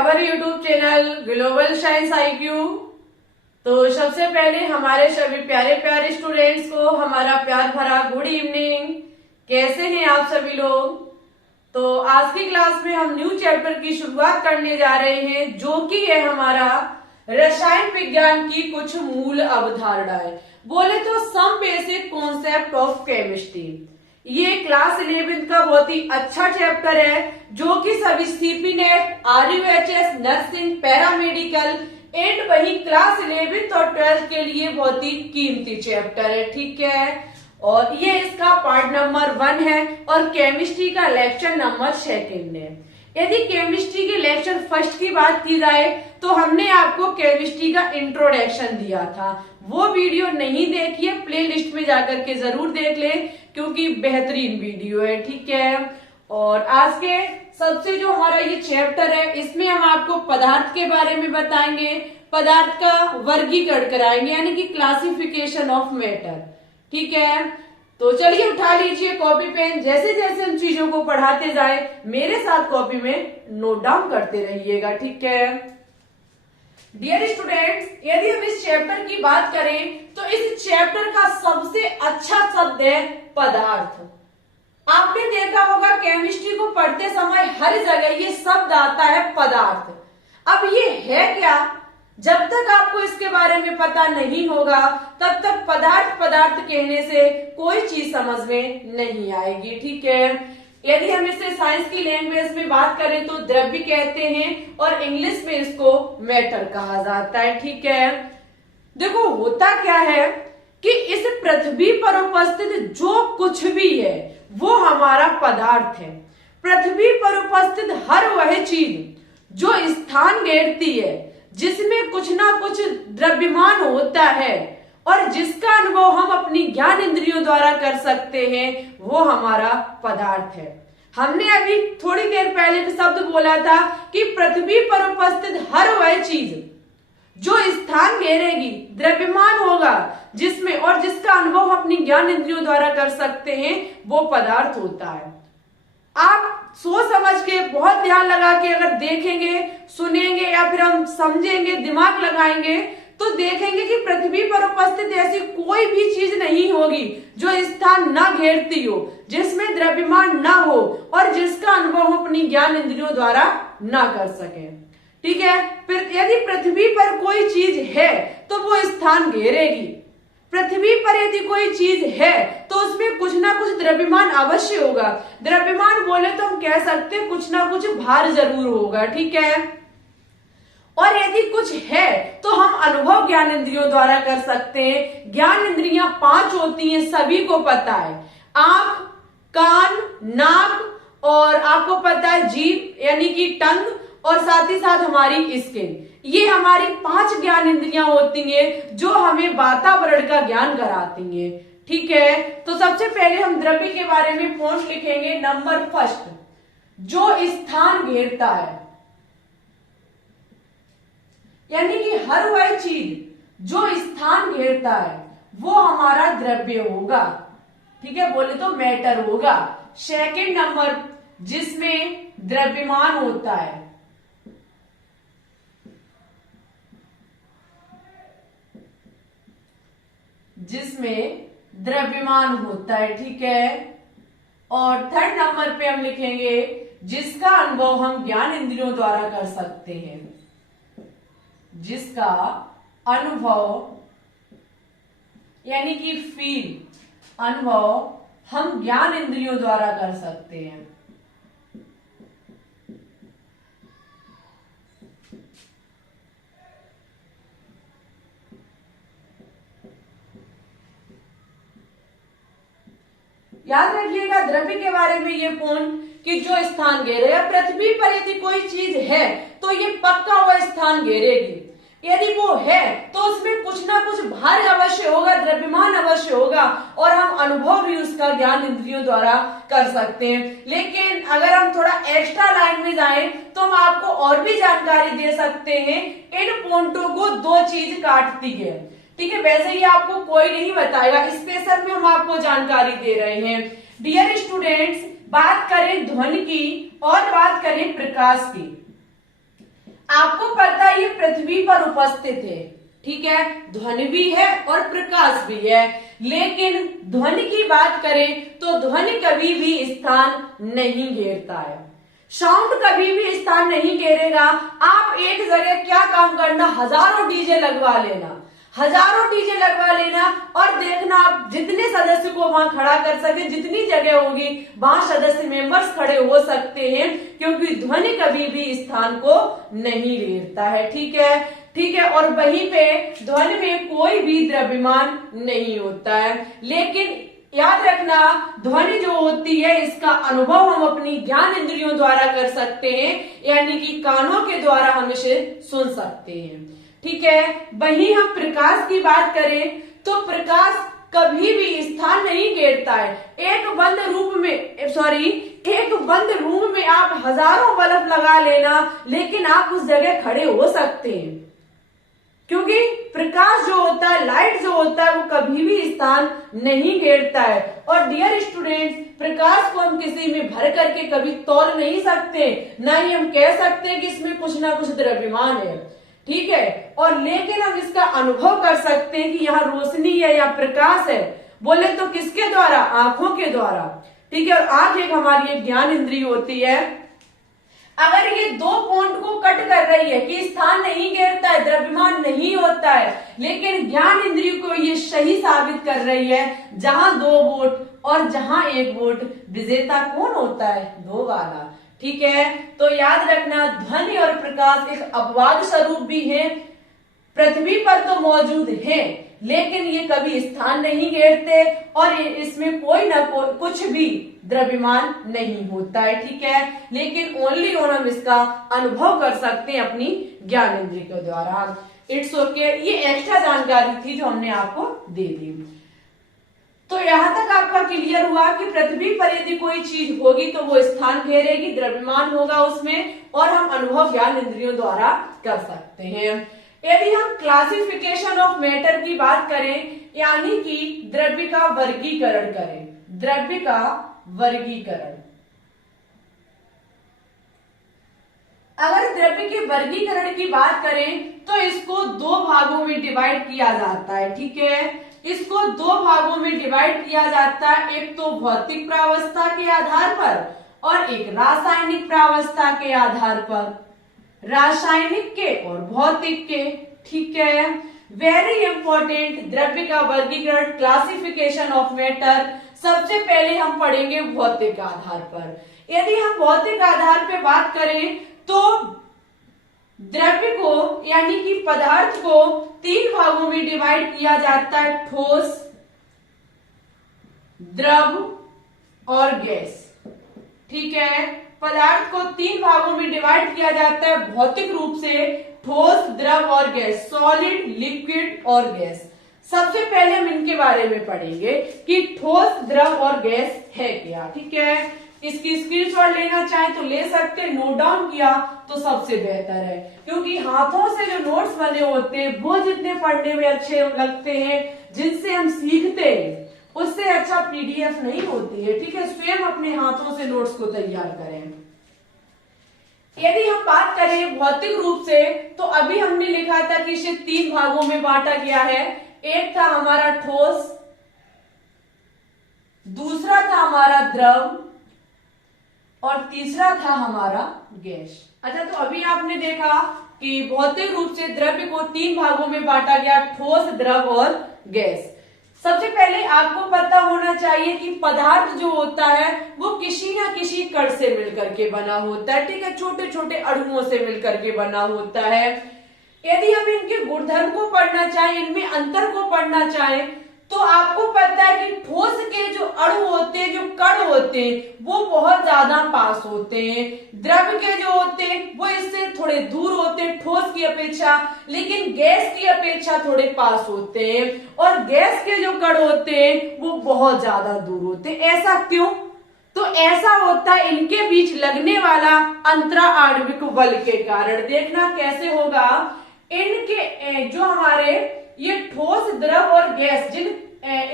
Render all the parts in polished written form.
Our YouTube channel global science IQ। तो सबसे पहले हमारे सभी प्यारे प्यारे स्टूडेंट्स को हमारा प्यार भरा गुड इवनिंग। कैसे हैं आप सभी लोग? तो आज की क्लास में हम न्यू चैप्टर की शुरुआत करने जा रहे हैं, जो कि है हमारा रसायन विज्ञान की कुछ मूल अवधारणाएं, बोले तो some basic concept of chemistry. ये क्लास 11 का बहुत ही अच्छा चैप्टर है, जो कि सभी CP net, RUHS, nursing, paramedical and वही क्लास 11 और 12 के लिए बहुत ही कीमती चैप्टर है। ठीक है, और ये इसका पार्ट नंबर 1 है और केमिस्ट्री का लेक्चर नंबर 2 है। यदि केमिस्ट्री के लेक्चर फर्स्ट की बात की जाए तो हमने आपको केमिस्ट्री का इंट्रोडक्शन दिया था। वो वीडियो नहीं देखी है, प्ले लिस्ट में जाकर के जरूर देख ले, क्योंकि बेहतरीन वीडियो है। ठीक है, और आज के सबसे जो हमारा ये चैप्टर है, इसमें हम आपको पदार्थ के बारे में बताएंगे, पदार्थ का वर्गीकरण कराएंगे, यानी कि क्लासिफिकेशन ऑफ मैटर। ठीक है, तो चलिए उठा लीजिए कॉपी पेन। जैसे जैसे हम चीजों को पढ़ाते जाए, मेरे साथ कॉपी में नोट डाउन करते रहिएगा। ठीक है डियर स्टूडेंट्स, यदि हम इस चैप्टर की बात करें तो इस चैप्टर का सबसे अच्छा शब्द है पदार्थ। आपने देखा होगा केमिस्ट्री को पढ़ते समय हर जगह ये शब्द आता है पदार्थ। अब ये है क्या? जब तक आपको इसके बारे में पता नहीं होगा, तब तक पदार्थ पदार्थ कहने से कोई चीज समझ में नहीं आएगी। ठीक है, यदि हम इसे साइंस की लैंग्वेज में बात करें तो द्रव्य कहते हैं और इंग्लिश में इसको मैटर कहा जाता है। ठीक है, देखो होता क्या है कि इस पृथ्वी पर उपस्थित जो कुछ भी है वो हमारा पदार्थ है। पृथ्वी पर उपस्थित हर वह चीज जो स्थान घेरती है, जिसमें कुछ ना कुछ द्रव्यमान होता है और जिसका अनुभव हम अपनी ज्ञान इंद्रियों द्वारा कर सकते हैं, वो हमारा पदार्थ है। हमने अभी थोड़ी देर पहले भी शब्द बोला था कि पृथ्वी पर उपस्थित हर वह चीज जो स्थान घेरेगी, द्रव्यमान होगा जिसमें, और जिसका अनुभव अपनी ज्ञान इंद्रियों द्वारा कर सकते हैं, वो पदार्थ होता है। आप सोच समझ के, बहुत ध्यान लगा के अगर देखेंगे, सुनेंगे या फिर हम समझेंगे, दिमाग लगाएंगे, तो देखेंगे कि पृथ्वी पर उपस्थित ऐसी कोई भी चीज नहीं होगी जो स्थान न घेरती हो, जिसमें द्रव्यमान न हो और जिसका अनुभव हम अपनी ज्ञान इंद्रियों द्वारा न कर सके। ठीक है, फिर यदि पृथ्वी पर कोई चीज है तो वो स्थान घेरेगी। पृथ्वी पर यदि कोई चीज है तो उसमें कुछ ना कुछ द्रव्यमान अवश्य होगा। द्रव्यमान बोले तो हम कह सकते हैं कुछ ना कुछ भार जरूर होगा। ठीक है, और यदि कुछ है तो हम अनुभव ज्ञान इंद्रियों द्वारा कर सकते हैं। ज्ञान इंद्रियां 5 होती हैं, सभी को पता है। आंख, कान, नाक और आपको पता है जीभ यानी कि टंग, और साथ ही साथ हमारी स्किन। ये हमारी 5 ज्ञान इंद्रियां होती हैं जो हमें वातावरण का ज्ञान कराती हैं। ठीक है, तो सबसे पहले हम द्रव्य के बारे में पॉइंट लिखेंगे। नंबर फर्स्ट, जो स्थान घेरता है, यानी कि हर वह चीज जो स्थान घेरता है वो हमारा द्रव्य होगा। ठीक है, बोले तो मैटर होगा। सेकंड नंबर, जिसमें द्रव्यमान होता है, जिसमें द्रव्यमान होता है। ठीक है, और थर्ड नंबर पे हम लिखेंगे जिसका अनुभव हम ज्ञान इंद्रियों द्वारा कर सकते हैं। जिसका अनुभव यानी कि फील, अनुभव हम ज्ञान इंद्रियों द्वारा कर सकते हैं। याद रखिएगा द्रव्य के बारे में ये पॉइंट कि जो स्थान घेरे, पृथ्वी पर यदि कोई चीज है तो ये पक्का हुआ स्थान घेरेगी। यदि वो है तो उसमें कुछ ना कुछ भार अवश्य होगा, द्रव्यमान अवश्य होगा, और हम अनुभव भी उसका ज्ञान इंद्रियों द्वारा कर सकते हैं। लेकिन अगर हम थोड़ा एक्स्ट्रा लाइन में जाएं तो हम आपको और भी जानकारी दे सकते हैं। इन पॉइंटों को 2 चीज काटती है। ठीक है, वैसे ही आपको कोई नहीं बताएगा, स्पेशल में हम आपको जानकारी दे रहे हैं। डियर स्टूडेंट्स, बात करें ध्वनि की और बात करें प्रकाश की। आपको पता है ये पृथ्वी पर उपस्थित है, ठीक है, ध्वनि भी है और प्रकाश भी है, लेकिन ध्वनि की बात करें तो ध्वनि कभी भी स्थान नहीं घेरता है। साउंड कभी भी स्थान नहीं घेरेगा। आप एक जगह क्या काम करना, हजारों डीजे लगवा लेना, हजारों डीजे लगवा लेना और देखना आप जितने सदस्य को वहां खड़ा कर सके, जितनी जगह होगी वहां सदस्य मेंबर्स खड़े हो सकते हैं, क्योंकि ध्वनि कभी भी स्थान को नहीं घेरता है। ठीक है, ठीक है। और वहीं पे ध्वनि में कोई भी द्रव्यमान नहीं होता है। लेकिन याद रखना, ध्वनि जो होती है इसका अनुभव हम अपनी ज्ञान इंद्रियों द्वारा कर सकते हैं, यानी कि कानों के द्वारा हम इसे सुन सकते हैं। ठीक है। वहीं हम प्रकाश की बात करें तो प्रकाश कभी भी स्थान नहीं घेरता है। एक बंद रूम में आप हजारों बल्ब लगा लेना, लेकिन आप उस जगह खड़े हो सकते हैं, क्योंकि प्रकाश जो होता है, लाइट जो होता है, वो कभी भी स्थान नहीं घेरता है। और डियर स्टूडेंट्स, प्रकाश को हम किसी में भर करके कभी तोल नहीं सकते, ना ही हम कह सकते हैं कि इसमें कुछ ना कुछ द्रव्यमान है। ठीक है। और लेकिन हम इसका अनुभव कर सकते हैं कि यहाँ रोशनी है या प्रकाश है, बोले तो किसके द्वारा, आंखों के द्वारा। ठीक है। और आंख एक हमारी एक ज्ञान इंद्रिय होती है। अगर ये दो पॉइंट को कट कर रही है कि स्थान नहीं घेरता है, द्रव्यमान नहीं होता है, लेकिन ज्ञान इंद्रिय को ये सही साबित कर रही है, जहां 2 वोट और जहां 1 वोट, विजेता कौन होता है, 2 वाला। ठीक है। तो याद रखना, ध्वनि और प्रकाश एक अपवाद स्वरूप भी है, पृथ्वी पर तो मौजूद है, लेकिन ये कभी स्थान नहीं घेरते और इसमें कोई ना कोई कुछ भी द्रव्यमान नहीं होता है। ठीक है। लेकिन ओनली और हम इसका अनुभव कर सकते हैं अपनी ज्ञान इंद्रिय के द्वारा। It's okay. ये एक्स्ट्रा जानकारी थी जो हमने आपको दे दी। तो यहां तक आपका क्लियर हुआ कि पृथ्वी पर यदि कोई चीज होगी तो वो स्थान घेरेगी, द्रव्यमान होगा उसमें, और हम अनुभव ज्ञान इंद्रियों द्वारा कर सकते हैं। यदि हम क्लासिफिकेशन ऑफ मैटर की बात करें, यानी कि द्रव्य का वर्गीकरण करें, द्रव्य का वर्गीकरण, अगर द्रव्य के वर्गीकरण की बात करें तो इसको 2 भागों में डिवाइड किया जाता है। ठीक है। इसको 2 भागों में डिवाइड किया जाता है, एक तो भौतिक प्रावस्था के आधार पर और एक रासायनिक प्रावस्था के आधार पर, रासायनिक के और भौतिक के। ठीक है। वेरी इंपॉर्टेंट, द्रव्य का वर्गीकरण, क्लासिफिकेशन ऑफ मैटर। सबसे पहले हम पढ़ेंगे भौतिक आधार पर। यदि हम भौतिक आधार पे बात करें तो द्रव्य को यानी कि पदार्थ को 3 भागों में डिवाइड किया जाता है, ठोस, द्रव और गैस। ठीक है। पदार्थ को 3 भागों में डिवाइड किया जाता है भौतिक रूप से, ठोस, द्रव और गैस, सॉलिड, लिक्विड और गैस। सबसे पहले हम इनके बारे में पढ़ेंगे कि ठोस, द्रव और गैस है क्या। ठीक है। इसकी स्क्रीनशॉट लेना चाहे तो ले सकते, नोट डाउन किया तो सबसे बेहतर है, क्योंकि हाथों से जो नोट्स बने होते हैं वो जितने पढ़ने में अच्छे लगते हैं, जिनसे हम सीखते हैं, उससे अच्छा पीडीएफ नहीं होती है। ठीक है। स्वयं अपने हाथों से नोट्स को तैयार करें। यदि हम बात करें भौतिक रूप से, तो अभी हमने लिखा था कि इसे 3 भागों में बांटा गया है। एक था हमारा ठोस, दूसरा था हमारा द्रव और तीसरा था हमारा गैस। अच्छा, तो अभी आपने देखा कि भौतिक रूप से द्रव्य को 3 भागों में बांटा गया, ठोस, द्रव और गैस। सबसे पहले आपको पता होना चाहिए कि पदार्थ जो होता है वो किसी ना किसी कण से मिलकर के बना होता है। ठीक है। छोटे छोटे अणुओं से मिलकर के बना होता है। यदि हम इनके गुणधर्म को पढ़ना चाहें, इनमें अंतर को पढ़ना चाहें, तो आपको पता है कि ठोस के जो अणु होते हैं, जो कण होते हैं, वो बहुत ज्यादा पास होते हैं। द्रव के जो होते हैं वो इससे थोड़े दूर होते हैं ठोस की अपेक्षा, लेकिन गैस की अपेक्षा थोड़े पास होते हैं। और गैस के जो कण होते हैं वो बहुत ज्यादा दूर होते हैं। ऐसा क्यों? तो ऐसा होता है इनके बीच लगने वाला अंतरा आणविक बल के कारण। देखना कैसे होगा, इनके जो हमारे ये ठोस, द्रव और गैस जिन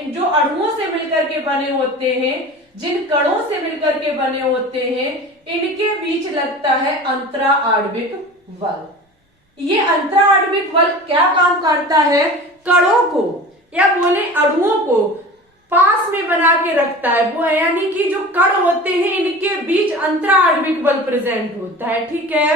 जो अणुओं से मिलकर के बने होते हैं, जिन कणों से मिलकर के बने होते हैं, इनके बीच लगता है अंतरा आणविक बल। ये अंतराणविक बल क्या काम करता है? कणों को या बोले अणुओं को पास में बना के रखता है, वो यानी कि जो कण होते हैं इनके बीच अंतराणविक बल प्रेजेंट होता है। ठीक है,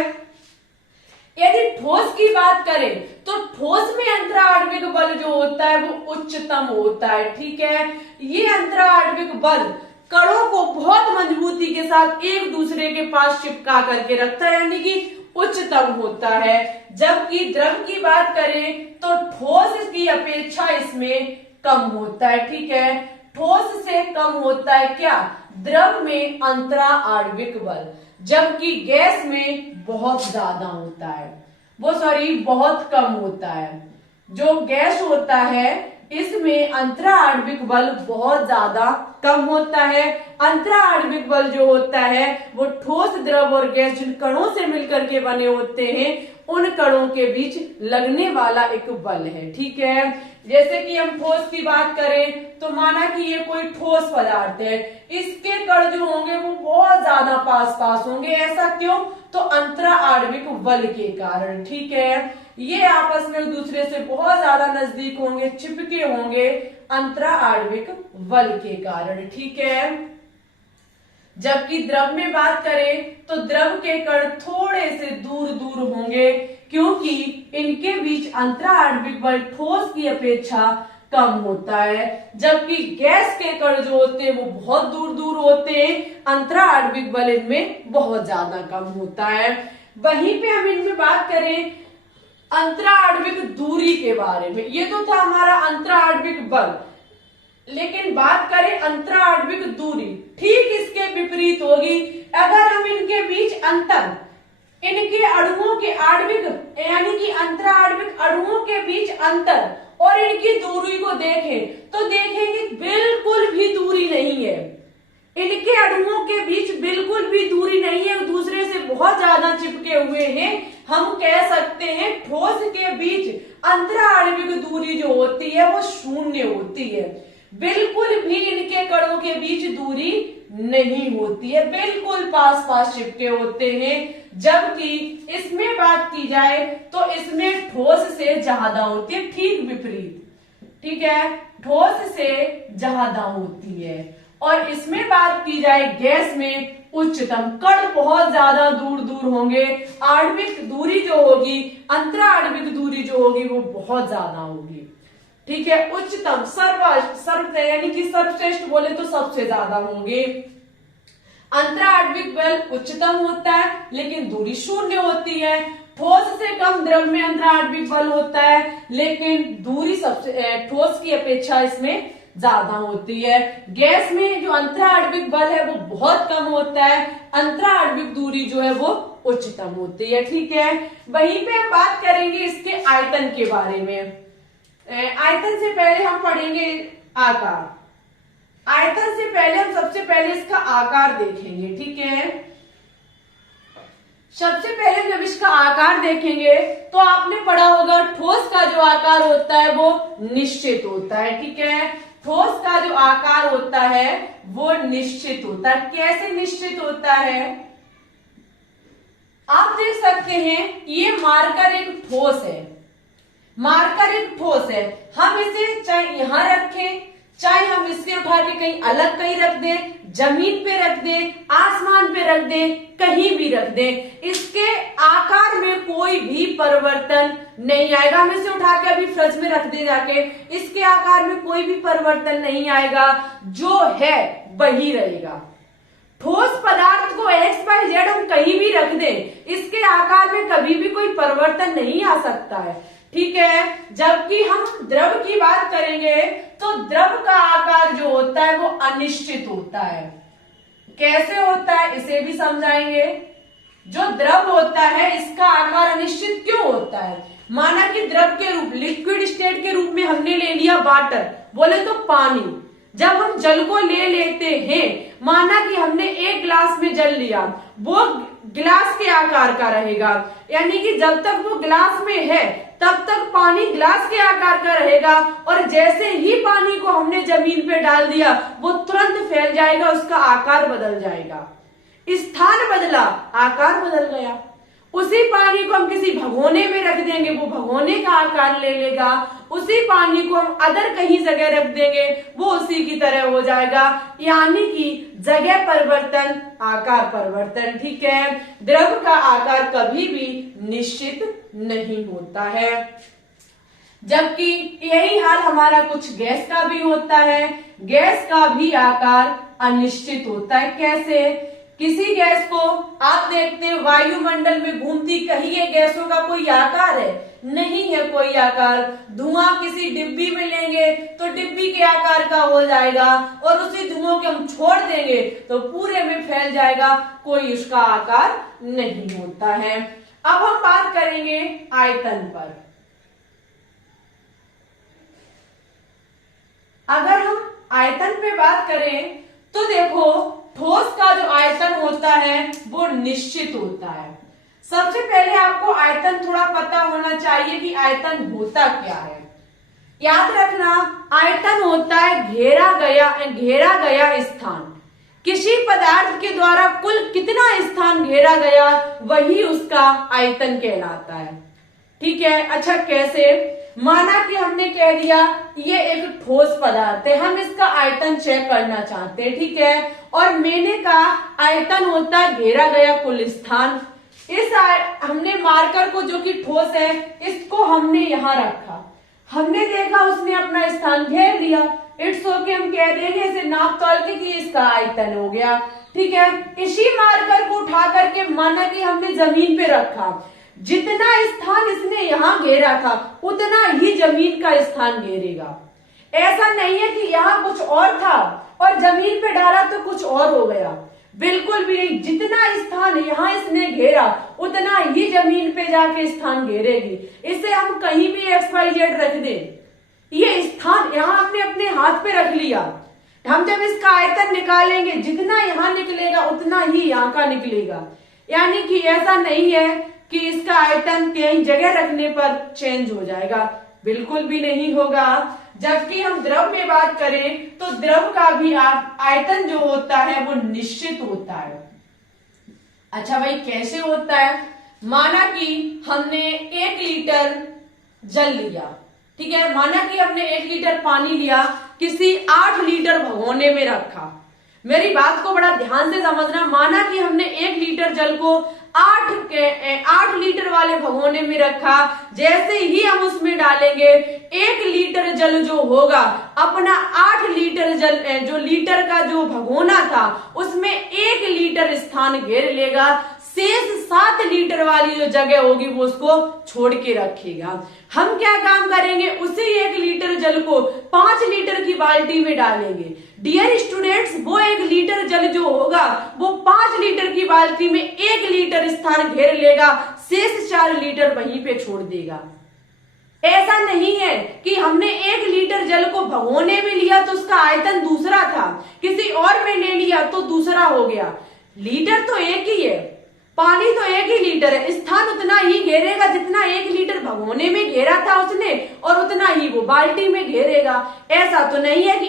यदि ठोस की बात करें तो ठोस में अंतराणविक बल जो होता है वो उच्चतम होता है। ठीक है, ये अंतराणविक बल कणों को बहुत मजबूती के साथ एक दूसरे के पास चिपका करके रखता है, यानी कि उच्चतम होता है। जबकि द्रव की बात करें तो ठोस की अपेक्षा इसमें कम होता है। ठीक है, ठोस से कम होता है क्या? द्रव में अंतराणविक बल, जबकि गैस में बहुत ज्यादा होता है, बहुत कम होता है। जो गैस होता है इसमें अंतराणविक बल बहुत ज्यादा कम होता है। अंतराणविक बल जो होता है वो ठोस, द्रव और गैस जिन कणों से मिलकर के बने होते हैं उन कणों के बीच लगने वाला एक बल है। ठीक है, जैसे कि हम ठोस की बात करें तो माना कि ये कोई ठोस पदार्थ है, इसके कण जो होंगे वो बहुत ज्यादा पास पास होंगे। ऐसा क्यों? तो अंतराणविक बल के कारण। ठीक है, ये आपस में एक दूसरे से बहुत ज्यादा नजदीक होंगे, चिपके होंगे अंतराणविक बल के कारण। ठीक है, जबकि द्रव में बात करें तो द्रव के कण थोड़े से दूर दूर होंगे, क्योंकि इनके बीच अंतराणविक बल ठोस की अपेक्षा कम होता है। जबकि गैस के कण जो होते हैं वो बहुत दूर दूर होते हैं, अंतराणविक बल इनमें बहुत ज्यादा कम होता है। वहीं पे हम इनमें बात करें अंतराणविक दूरी के बारे में, ये तो था हमारा अंतराणविक बल, लेकिन बात करें अंतराणविक दूरी, ठीक इसके विपरीत होगी। अगर हम इनके बीच अंतर, इनके अणुओं के आणविक यानी कि अंतराणविक अणुओं के बीच अंतर और इनकी दूरी को देखें तो देखेंगे बिल्कुल भी दूरी नहीं है। इनके अणुओं के बीच बिल्कुल भी दूरी नहीं है, एक दूसरे से बहुत ज्यादा चिपके हुए हैं। हम कह सकते हैं ठोस के बीच अंतराणविक दूरी जो होती है वो शून्य होती है। बिल्कुल भी इनके कणों के बीच दूरी नहीं होती है, बिल्कुल पास पास चिपके होते हैं। जबकि इसमें बात की जाए तो इसमें ठोस से ज्यादा होती है, ठीक विपरीत। ठीक है, ठोस से ज्यादा होती है। और इसमें बात की जाए गैस में उच्चतम, कण बहुत ज्यादा दूर दूर होंगे, आणविक दूरी जो होगी, अंतराणविक दूरी जो होगी वो बहुत ज्यादा होगी। ठीक है, उच्चतम सर्व यानी कि सर्वश्रेष्ठ बोले तो सबसे ज्यादा होंगे। अंतराणविक बल उच्चतम होता है लेकिन दूरी शून्य होती है। ठोस से कम द्रव में अंतराणविक बल होता है लेकिन दूरी सबसे ठोस की अपेक्षा इसमें ज्यादा होती है। गैस में जो अंतराणविक बल है वो बहुत कम होता है, अंतराणविक दूरी जो है वो उच्चतम होती है। ठीक है, वहीं पे हम बात करेंगे इसके आयतन के बारे में। आयतन से पहले हम पढ़ेंगे आकार। आयतन से पहले हम सबसे पहले इसका आकार देखेंगे। ठीक है, सबसे पहले जब इसका आकार देखेंगे तो आपने पढ़ा होगा ठोस का जो आकार होता है वो निश्चित होता है। ठीक है, ठोस का जो आकार होता है वो निश्चित होता है। कैसे निश्चित होता है? आप देख सकते हैं ये मार्कर एक ठोस है, मार्कर एक ठोस है। हम इसे चाहे यहां रखें, चाहे हम इससे उठा के कहीं अलग कहीं रख दें, जमीन पे रख दें, आसमान पे रख दें, कहीं भी रख दें, इसके आकार में कोई भी परिवर्तन नहीं आएगा। हम इसे उठा के अभी फ्रिज में रख दे जाके, इसके आकार में कोई भी परिवर्तन नहीं आएगा, जो है वही रहेगा। ठोस पदार्थ को एक्स वाई जेड हम कहीं भी रख दें, इसके आकार में कभी भी कोई परिवर्तन नहीं आ सकता है। ठीक है, जबकि हम द्रव की बात करेंगे तो द्रव का आकार जो होता है वो अनिश्चित होता है। कैसे होता है इसे भी समझाएंगे। जो द्रव होता है इसका आकार अनिश्चित क्यों होता है? माना कि द्रव के रूप, लिक्विड स्टेट के रूप में हमने ले लिया वाटर, बोले तो पानी। जब हम जल को ले लेते हैं, माना कि हमने एक गिलास में जल लिया, वो गिलास के आकार का रहेगा, यानी कि जब तक वो गिलास में है तब तक पानी गिलास के आकार का रहेगा, और जैसे ही पानी को हमने जमीन पे डाल दिया वो तुरंत फैल जाएगा, उसका आकार बदल जाएगा। स्थान बदला, आकार बदल गया। उसी पानी को हम किसी भगोने में रख देंगे, वो भगोने का आकार ले लेगा। उसी पानी को हम अदर कहीं जगह रख देंगे, वो उसी की तरह हो जाएगा। यानी कि जगह परिवर्तन, आकार परिवर्तन। ठीक है, द्रव का आकार कभी भी निश्चित नहीं होता है। जबकि यही हाल हमारा कुछ गैस का भी होता है। गैस का भी आकार अनिश्चित होता है। कैसे? किसी गैस को आप देखते हैं वायुमंडल में घूमती, कहीं ये गैसों का कोई आकार है? नहीं है कोई आकार। धुआं किसी डिब्बी में लेंगे तो डिब्बी के आकार का हो जाएगा, और उसी धुआं के हम छोड़ देंगे तो पूरे में फैल जाएगा, कोई उसका आकार नहीं होता है। अब हम बात करेंगे आयतन पर। अगर हम आयतन पे बात करें तो देखो, ठोस का जो आयतन होता है वो निश्चित होता है। सबसे पहले आपको आयतन थोड़ा पता होना चाहिए कि आयतन होता क्या है। याद रखना, आयतन होता है घेरा गया स्थान। किसी पदार्थ के द्वारा कुल कितना स्थान घेरा गया, वही उसका आयतन कहलाता है। ठीक है, अच्छा कैसे? माना कि हमने कह दिया ये एक ठोस पदार्थ है, हम इसका आयतन चेक करना चाहते हैं। ठीक है, और मैंने का आयतन होता है घेरा गया कुल स्थान। हमने मार्कर को, जो कि ठोस है, इसको हमने यहां रखा। हमने देखा उसने अपना स्थान घेर लिया। इट्स ओके, हम कह देंगे इसे नाप तोल के कि इसका आयतन हो गया। ठीक है, इसी मार्कर को उठा करके माना कि हमने जमीन पे रखा, जितना स्थान इसने यहां घेरा था उतना ही जमीन का स्थान घेरेगा। ऐसा नहीं है कि यहाँ कुछ और था और जमीन पे डाला तो कुछ और हो गया, बिल्कुल भी नहीं। जितना स्थान यहाँ इसने घेरा उतना ही जमीन पे जाके स्थान घेरेगी। इसे हम कहीं भी XYZ रख दें, ये स्थान यहाँ हमने अपने हाथ पे रख लिया। हम जब इसका आयतन निकालेंगे, जितना यहाँ निकलेगा उतना ही यहाँ का निकलेगा। यानी कि ऐसा नहीं है कि इसका आयतन कहीं जगह रखने पर चेंज हो जाएगा, बिल्कुल भी नहीं होगा। जबकि हम द्रव में बात करें तो द्रव का भी आयतन जो होता है वो निश्चित होता है। अच्छा भाई, कैसे होता है? माना कि हमने 1 लीटर जल लिया। ठीक है, माना कि हमने 1 लीटर पानी लिया, किसी 8 लीटर भगोने में रखा। मेरी बात को बड़ा ध्यान से समझना। माना कि हमने 1 लीटर जल को 8 लीटर वाले भगोने में रखा। जैसे ही हम उसमें डालेंगे, 1 लीटर जल जो होगा अपना 8 लीटर जल, जो लीटर का जो भगोना था उसमें 1 लीटर स्थान घेर लेगा। शेष 7 लीटर वाली जो जगह होगी वो उसको छोड़ के रखेगा। हम क्या काम करेंगे? उसी 1 लीटर जल को 5 लीटर की बाल्टी में डालेंगे। डियर स्टूडेंट्स, वो 1 लीटर जल जो होगा वो 5 लीटर की बाल्टी में 1 लीटर स्थान घेर लेगा, शेष 4 लीटर वहीं पे छोड़ देगा। ऐसा नहीं है कि हमने 1 लीटर जल को भगोने में लिया तो उसका आयतन दूसरा था, किसी और में ले लिया तो दूसरा हो गया। लीटर तो एक ही है, पानी तो 1 ही लीटर है, स्थान उतना ही घेरेगा जितना 1 लीटर भगोने में घेरा था उसने, और उतना ही वो बाल्टी में घेरेगा। ऐसा तो नहीं है कि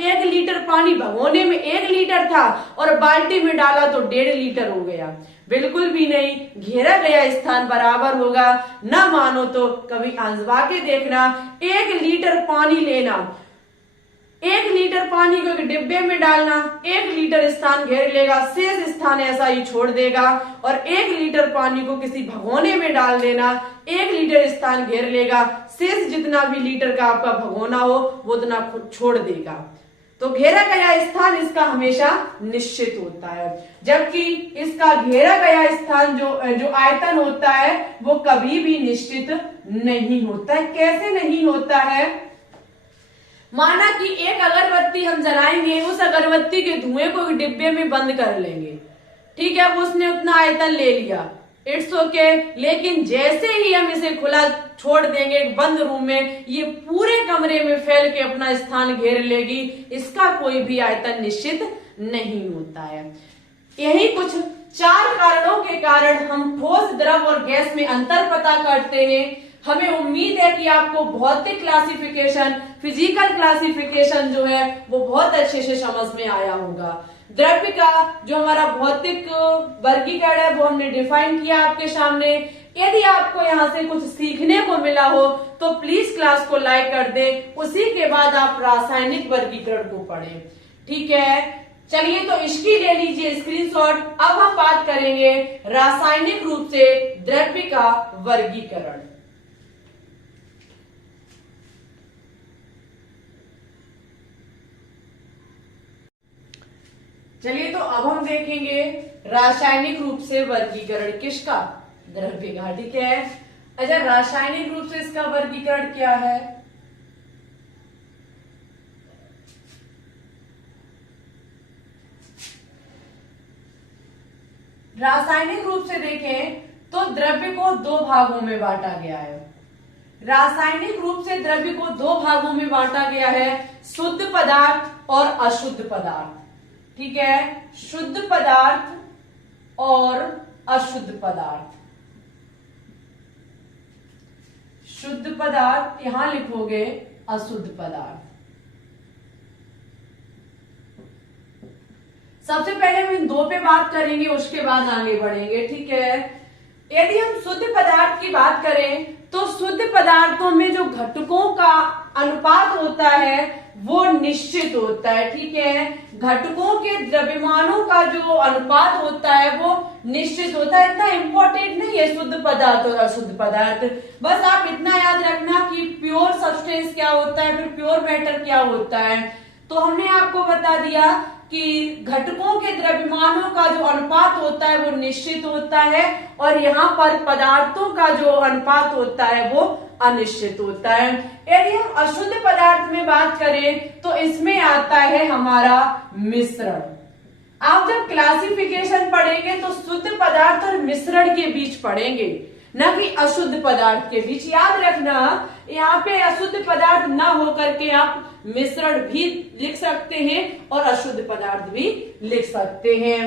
एक लीटर पानी भगोने में 1 लीटर था और बाल्टी में डाला तो 1.5 लीटर हो गया, बिल्कुल भी नहीं। घेरा गया स्थान बराबर होगा। न मानो तो कभी आजमा के देखना। 1 लीटर पानी लेना, 1 लीटर पानी को एक डिब्बे में डालना, 1 लीटर स्थान घेर लेगा, शेष स्थान ऐसा ही छोड़ देगा। और 1 लीटर पानी को किसी भगोने में डाल देना, 1 लीटर स्थान घेर लेगा, शेष जितना भी लीटर का आपका भगोना हो वो उतना छोड़ देगा। तो घेरा गया स्थान इसका हमेशा निश्चित होता है, जबकि इसका घेरा गया स्थान जो आयतन होता है वो कभी भी निश्चित नहीं होता है। कैसे नहीं होता है? माना कि एक अगरबत्ती हम जलाएंगे, उस अगरबत्ती के धुएं को एक डिब्बे में बंद कर लेंगे। ठीक है, उसने उतना आयतन ले लिया, इट्स ओके। लेकिन जैसे ही हम इसे खुला छोड़ देंगे एक बंद रूम में, ये पूरे कमरे में फैल के अपना स्थान घेर लेगी। इसका कोई भी आयतन निश्चित नहीं होता है। यही कुछ 4 कारणों के कारण हम ठोस, द्रव और गैस में अंतर पता करते हैं। हमें उम्मीद है कि आपको भौतिक क्लासिफिकेशन, फिजिकल क्लासिफिकेशन जो है वो बहुत अच्छे से समझ में आया होगा। द्रव्य का जो हमारा भौतिक वर्गीकरण है वो हमने डिफाइन किया आपके सामने। यदि आपको यहाँ से कुछ सीखने को मिला हो तो प्लीज क्लास को लाइक कर दें, उसी के बाद आप रासायनिक वर्गीकरण को पढ़ें। ठीक है, चलिए तो इसकी ले लीजिए स्क्रीनशॉट। अब हम बात करेंगे रासायनिक रूप से द्रव्य का वर्गीकरण। चलिए तो अब हम देखेंगे रासायनिक रूप से वर्गीकरण किसका, द्रव्य का। ठीक है, अच्छा रासायनिक रूप से इसका वर्गीकरण क्या है? रासायनिक रूप से देखें तो द्रव्य को दो भागों में बांटा गया है। रासायनिक रूप से द्रव्य को दो भागों में बांटा गया है, शुद्ध पदार्थ और अशुद्ध पदार्थ। ठीक है, शुद्ध पदार्थ और अशुद्ध पदार्थ। शुद्ध पदार्थ यहां लिखोगे, अशुद्ध पदार्थ। सबसे पहले हम इन दो पे बात करेंगे, उसके बाद आगे बढ़ेंगे। ठीक है, यदि हम शुद्ध पदार्थ की बात करें तो शुद्ध पदार्थों में जो घटकों का अनुपात होता है वो निश्चित होता है। ठीक है, घटकों के द्रव्यमानों का जो अनुपात होता है वो निश्चित होता है। इतना इंपॉर्टेंट नहीं है शुद्ध पदार्थ और अशुद्ध पदार्थ, बस आप इतना याद रखना कि प्योर सब्सटेंस क्या होता है, फिर प्योर मैटर क्या होता है। तो हमने आपको बता दिया कि घटकों के द्रव्यमानों का जो अनुपात होता है वो निश्चित होता है, और यहाँ पर पदार्थों का जो अनुपात होता है वो अनिश्चित होता है। यदि हम अशुद्ध पदार्थ में बात करें तो इसमें आता है हमारा मिश्रण। आप जब क्लासिफिकेशन पढ़ेंगे तो शुद्ध पदार्थ और मिश्रण के बीच पढ़ेंगे, न कि अशुद्ध पदार्थ के बीच। याद रखना, यहाँ पे अशुद्ध पदार्थ ना होकर के आप मिश्रण भी लिख सकते हैं और अशुद्ध पदार्थ भी लिख सकते हैं।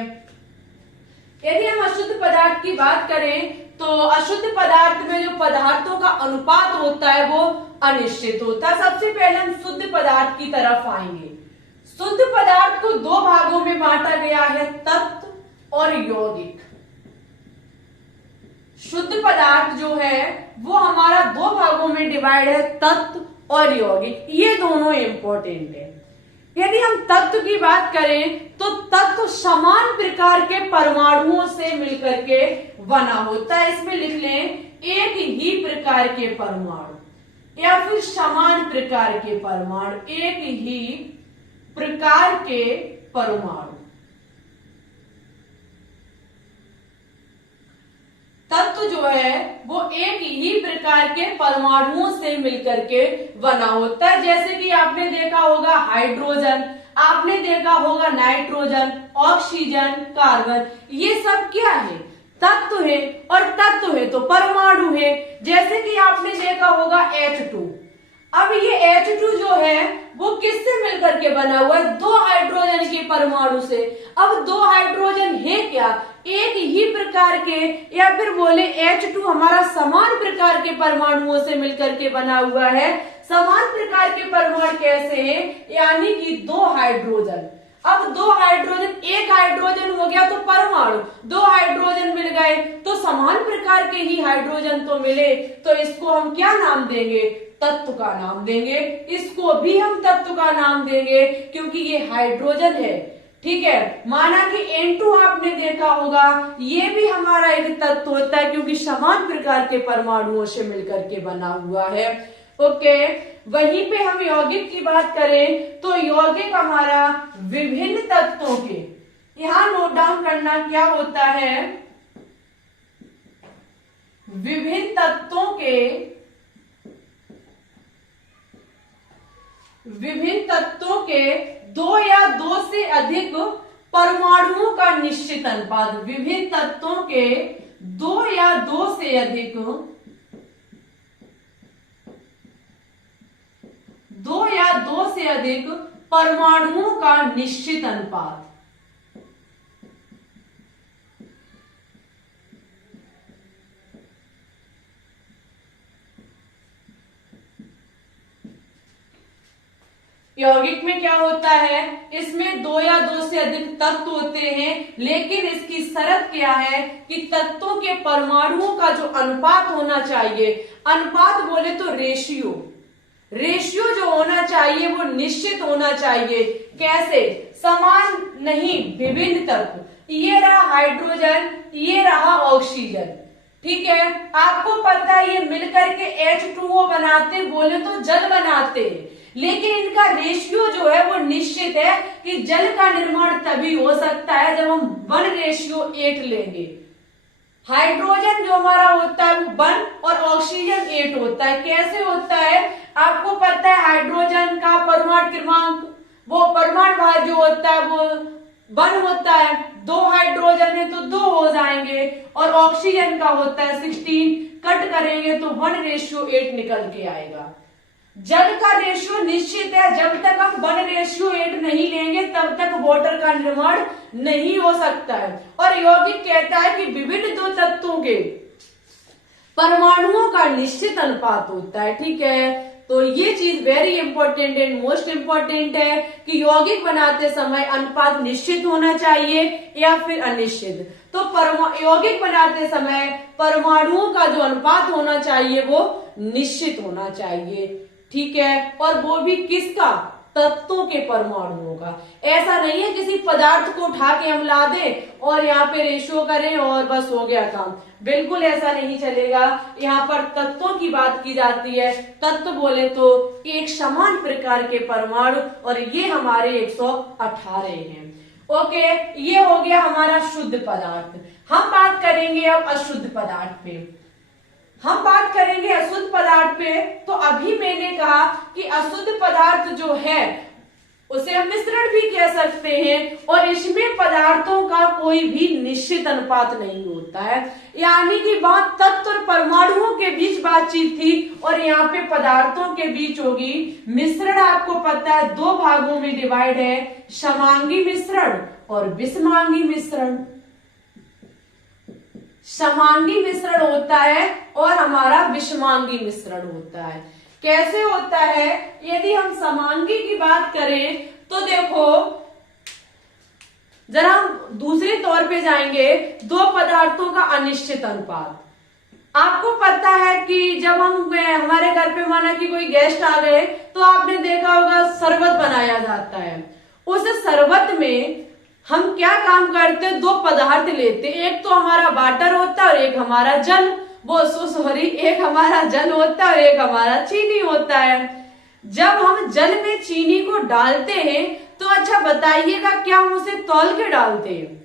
यदि हम अशुद्ध पदार्थ की बात करें तो अशुद्ध पदार्थ में जो पदार्थों का अनुपात होता है वो अनिश्चित होता है। सबसे पहले हम शुद्ध पदार्थ की तरफ आएंगे। शुद्ध पदार्थ को दो भागों में बांटा गया है, तत्व और यौगिक। शुद्ध पदार्थ जो है वो हमारा दो भागों में डिवाइड है, तत्व और यौगिक। ये दोनों इंपॉर्टेंट है। यदि हम तत्व की बात करें तो तत्व समान प्रकार के परमाणुओं से मिलकर के बना होता है। इसमें लिख लें एक ही प्रकार के परमाणु या फिर समान प्रकार के परमाणु, एक ही प्रकार के परमाणु। तत्व जो है वो एक ही प्रकार के परमाणुओं से मिलकर के बना होता है। जैसे कि आपने देखा होगा हाइड्रोजन, आपने देखा होगा नाइट्रोजन, ऑक्सीजन, कार्बन, ये सब क्या है? तत्व है, और तत्व है तो परमाणु है। जैसे कि आपने देखा होगा H2। अब ये H2 जो है वो किससे मिलकर के बना हुआ है? दो हाइड्रोजन के परमाणु से। अब दो हाइड्रोजन है क्या? एक ही प्रकार के, या फिर बोले H2 हमारा समान प्रकार के परमाणुओं से मिलकर के बना हुआ है। समान प्रकार के परमाणु कैसे हैं? यानी कि दो हाइड्रोजन। अब दो हाइड्रोजन, एक हाइड्रोजन हो गया तो परमाणु, दो हाइड्रोजन मिल गए तो समान प्रकार के ही हाइड्रोजन तो मिले, तो इसको हम क्या नाम देंगे? तत्व का नाम देंगे। इसको भी हम तत्व का नाम देंगे क्योंकि ये हाइड्रोजन है। ठीक है, माना कि N2 आपने देखा होगा, ये भी हमारा एक तत्व होता है क्योंकि समान प्रकार के परमाणुओं से मिलकर के बना हुआ है। ओके, वहीं पे हम यौगिक की बात करें तो यौगिक हमारा विभिन्न तत्वों के, यहां नोट डाउन करना क्या होता है, विभिन्न तत्वों के, विभिन्न तत्वों के दो या दो से अधिक परमाणुओं का निश्चित अनुपात। विभिन्न तत्वों के दो या दो से अधिक, दो या दो से अधिक परमाणुओं का निश्चित अनुपात। यौगिक में क्या होता है, इसमें दो या दो से अधिक तत्व होते हैं, लेकिन इसकी शर्त क्या है कि तत्वों के परमाणुओं का जो अनुपात होना चाहिए, अनुपात बोले तो रेशियो, रेशियो जो होना चाहिए वो निश्चित होना चाहिए। कैसे, समान नहीं, विभिन्न तत्व, ये रहा हाइड्रोजन, ये रहा ऑक्सीजन, ठीक है। आपको पता है ये मिलकर के H2O बनाते, बोले तो जल बनाते, लेकिन इनका रेशियो जो है वो निश्चित है कि जल का निर्माण तभी हो सकता है जब हम 1:8 लेंगे। हाइड्रोजन जो हमारा होता है वो 1 और ऑक्सीजन 8 होता है। कैसे होता है, आपको पता है हाइड्रोजन का परमाणु क्रमांक, वो परमाणु भार जो होता है वो 1 होता है, 2 हाइड्रोजन है तो 2 हो जाएंगे, और ऑक्सीजन का होता है 16, कट करेंगे तो 1:8 निकल के आएगा। जल का रेशियो निश्चित है, जब तक हम 1:8 नहीं लेंगे तब तक वाटर का निर्माण नहीं हो सकता है। और यौगिक कहता है कि विभिन्न दो तत्वों के परमाणुओं का निश्चित अनुपात होता है, ठीक है। तो ये चीज very important and most important है कि यौगिक बनाते समय अनुपात निश्चित होना चाहिए या फिर अनिश्चित। तो यौगिक बनाते समय परमाणुओं का जो अनुपात होना चाहिए वो निश्चित होना चाहिए, ठीक है। और वो भी किसका, तत्वों के परमाणुओं का। ऐसा नहीं है किसी पदार्थ को उठा के हम ला दें और यहाँ पे रेशियो करें और बस हो गया काम, बिल्कुल ऐसा नहीं चलेगा। यहाँ पर तत्वों की बात की जाती है। तत्व बोले तो एक समान प्रकार के परमाणु, और ये हमारे 118 हैं। ओके, ये हो गया हमारा शुद्ध पदार्थ। हम बात करेंगे अब अशुद्ध पदार्थ पे। हम बात करेंगे अशुद्ध पदार्थ पे। तो अभी मैंने कहा कि अशुद्ध पदार्थ जो है उसे हम मिश्रण भी कह सकते हैं, और इसमें पदार्थों का कोई भी निश्चित अनुपात नहीं होता है। यानी कि बात तत्व और परमाणुओं के बीच बातचीत थी, और यहाँ पे पदार्थों के बीच होगी। मिश्रण आपको पता है 2 भागों में डिवाइड है, समांगी मिश्रण और विषमांगी मिश्रण। समांगी मिश्रण होता है और हमारा विषमांगी मिश्रण होता है। कैसे होता है, यदि हम समांगी की बात करें तो देखो, जरा हम दूसरे तौर पे जाएंगे, 2 पदार्थों का अनिश्चित अनुपात। आपको पता है कि जब हम हमारे घर पे माना कि कोई गेस्ट आ गए तो आपने देखा होगा शरबत बनाया जाता है। उस शरबत में हम क्या काम करते हैं, 2 पदार्थ लेते हैं, एक तो हमारा वाटर होता है और एक हमारा जल, वो सॉरी एक हमारा जल होता है और एक हमारा चीनी होता है। जब हम जल में चीनी को डालते हैं तो अच्छा बताइएगा क्या हम उसे तौल के डालते हैं?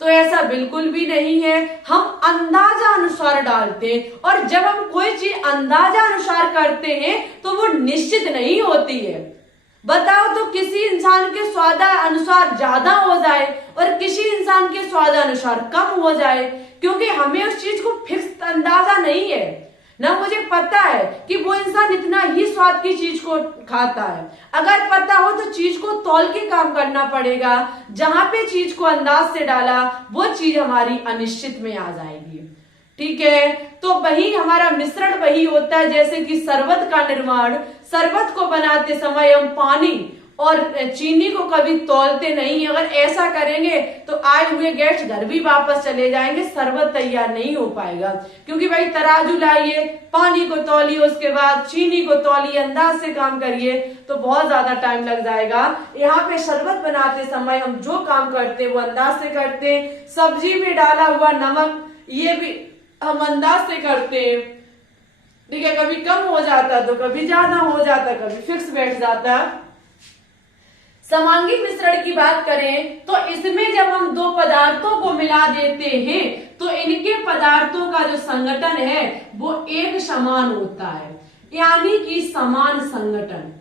तो ऐसा बिल्कुल भी नहीं है, हम अंदाजा अनुसार डालते हैं। और जब हम कोई चीज अंदाजा अनुसार करते हैं तो वो निश्चित नहीं होती है। बताओ तो किसी इंसान के स्वाद अनुसार ज्यादा हो जाए और किसी इंसान के स्वाद अनुसार कम हो जाए, क्योंकि हमें उस चीज को फिक्स अंदाजा नहीं है ना। मुझे पता है कि वो इंसान इतना ही स्वाद की चीज को खाता है। अगर पता हो तो चीज को तौल के काम करना पड़ेगा। जहां पे चीज को अंदाज से डाला वो चीज हमारी अनिश्चित में आ जाएगी, ठीक है। तो वही हमारा मिश्रण वही होता है, जैसे कि शरबत का निर्माण, शरबत को बनाते समय हम पानी और चीनी को कभी तौलते नहीं। अगर ऐसा करेंगे तो आए हुए गेस्ट घर भी वापस चले जाएंगे, शरबत तैयार नहीं हो पाएगा। क्योंकि भाई तराजू लाइए, पानी को तौलिए, उसके बाद चीनी को तौलिए, अंदाज से काम करिए तो बहुत ज्यादा टाइम लग जाएगा। यहाँ पे शरबत बनाते समय हम जो काम करते हैं वो अंदाज से करते हैं। सब्जी में डाला हुआ नमक ये भी हम अंदाज से करते हैं, ठीक है। कभी कम हो जाता तो कभी ज्यादा हो जाता, कभी फिक्स बैठ जाता। समांगी मिश्रण की बात करें तो इसमें जब हम 2 पदार्थों को मिला देते हैं तो इनके पदार्थों का जो संगठन है वो एक समान होता है, यानी कि समान संगठन।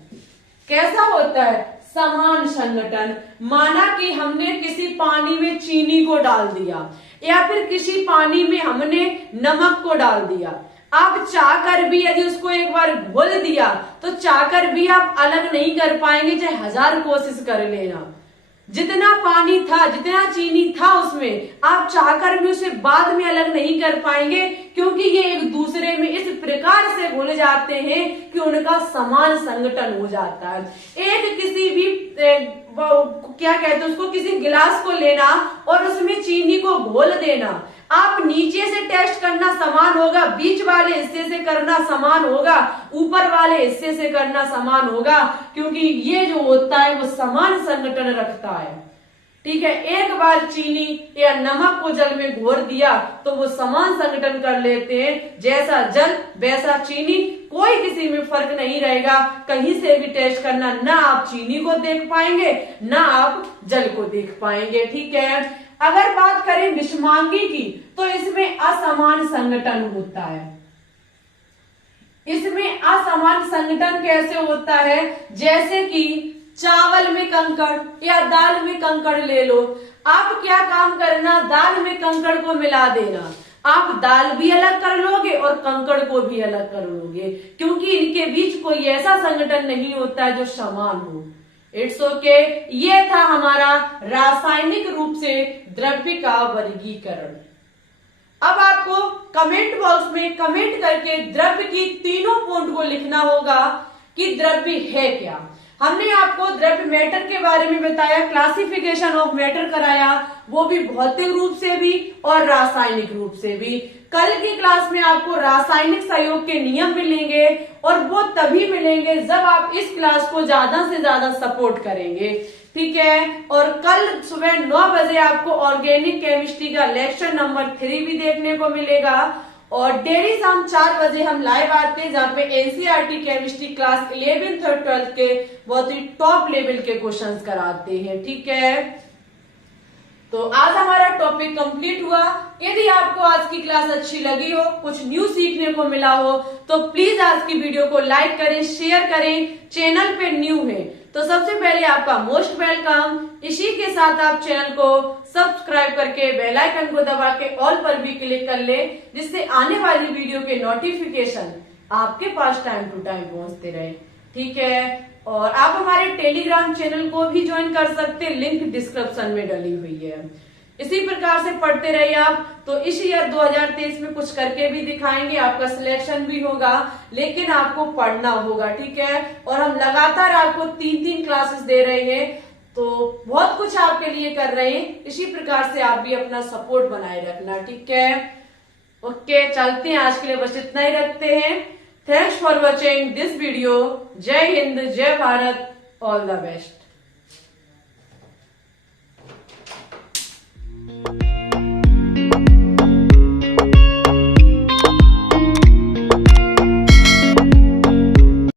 कैसा होता है, समान संगठन। माना कि हमने किसी पानी में चीनी को डाल दिया या फिर किसी पानी में हमने नमक को डाल दिया। आप चाहकर भी यदि उसको एक बार घोल दिया तो चाहकर भी आप अलग नहीं कर पाएंगे, चाहे 1000 कोशिश कर लेना। जितना पानी था, जितना चीनी था उसमें, आप चाहकर भी उसे बाद में अलग नहीं कर पाएंगे, क्योंकि ये एक दूसरे में इस प्रकार से घुल जाते हैं कि उनका समान संगठन हो जाता है। एक किसी भी क्या कहते हैं उसको, किसी गिलास को लेना और उसमें चीनी को घोल देना, आप नीचे से टेस्ट करना समान होगा, बीच वाले हिस्से से करना समान होगा, ऊपर वाले हिस्से से करना समान होगा, क्योंकि ये जो होता है वो समान संगठन रखता है। ठीक है, एक बार चीनी या नमक को जल में घोर दिया तो वो समान संगठन कर लेते हैं, जैसा जल वैसा चीनी, कोई किसी में फर्क नहीं रहेगा। कहीं से भी टेस्ट करना, ना आप चीनी को देख पाएंगे ना आप जल को देख पाएंगे। ठीक है, अगर बात करें विषमांगी की तो इसमें असमान संगठन होता है। इसमें असमान संगठन कैसे होता है, जैसे कि चावल में कंकड़ या दाल में कंकड़ ले लो, आप क्या काम करना, दाल में कंकड़ को मिला देना, आप दाल भी अलग कर लोगे और कंकड़ को भी अलग कर लोगे, क्योंकि इनके बीच कोई ऐसा संगठन नहीं होता है जो समान हो। इट्स ओके, ये था हमारा रासायनिक रूप से द्रव्य का वर्गीकरण। अब आपको कमेंट बॉक्स में कमेंट करके द्रव्य की तीनों पॉइंट को लिखना होगा कि द्रव्य है क्या। हमने आपको द्रव्य मैटर के बारे में बताया, क्लासिफिकेशन ऑफ मैटर कराया, वो भी भौतिक रूप से भी और रासायनिक रूप से भी। कल की क्लास में आपको रासायनिक सहयोग के नियम मिलेंगे और वो तभी मिलेंगे जब आप इस क्लास को ज्यादा से ज्यादा सपोर्ट करेंगे। ठीक है, और कल सुबह 9 बजे आपको ऑर्गेनिक केमिस्ट्री का लेक्चर नंबर 3 भी देखने को मिलेगा, और डेली शाम 4 बजे हम लाइव आते हैं जहाँ पे एनसीईआरटी केमिस्ट्री क्लास 11th और 12th के बहुत ही टॉप लेवल के क्वेश्चंस कराते हैं। ठीक है, तो आज हमारा टॉपिक कंप्लीट हुआ। यदि आपको आज की क्लास अच्छी लगी हो, कुछ न्यू सीखने को मिला हो, तो प्लीज आज की वीडियो को लाइक करें, शेयर करें। चैनल पे न्यू है तो सबसे पहले आपका मोस्ट वेलकम। इसी के साथ आप चैनल को सब्सक्राइब करके बेल आइकन को दबा के ऑल पर भी क्लिक कर ले, जिससे आने वाली वीडियो के नोटिफिकेशन आपके पास टाइम टू टाइम पहुंचते रहे। ठीक है, और आप हमारे टेलीग्राम चैनल को भी ज्वाइन कर सकते हैं, लिंक डिस्क्रिप्शन में डली हुई है। इसी प्रकार से पढ़ते रहिए आप। तो इस ईयर 2023 में कुछ करके भी दिखाएंगे, आपका सिलेक्शन भी होगा, लेकिन आपको पढ़ना होगा। ठीक है, और हम लगातार आपको 3-3 क्लासेस दे रहे हैं, तो बहुत कुछ आपके लिए कर रहे हैं। इसी प्रकार से आप भी अपना सपोर्ट बनाए रखना। ठीक है, ओके, चलते हैं, आज के लिए बस इतना ही रखते हैं। Thanks for watching this video. जय हिंद, जय भारत, ऑल द बेस्ट।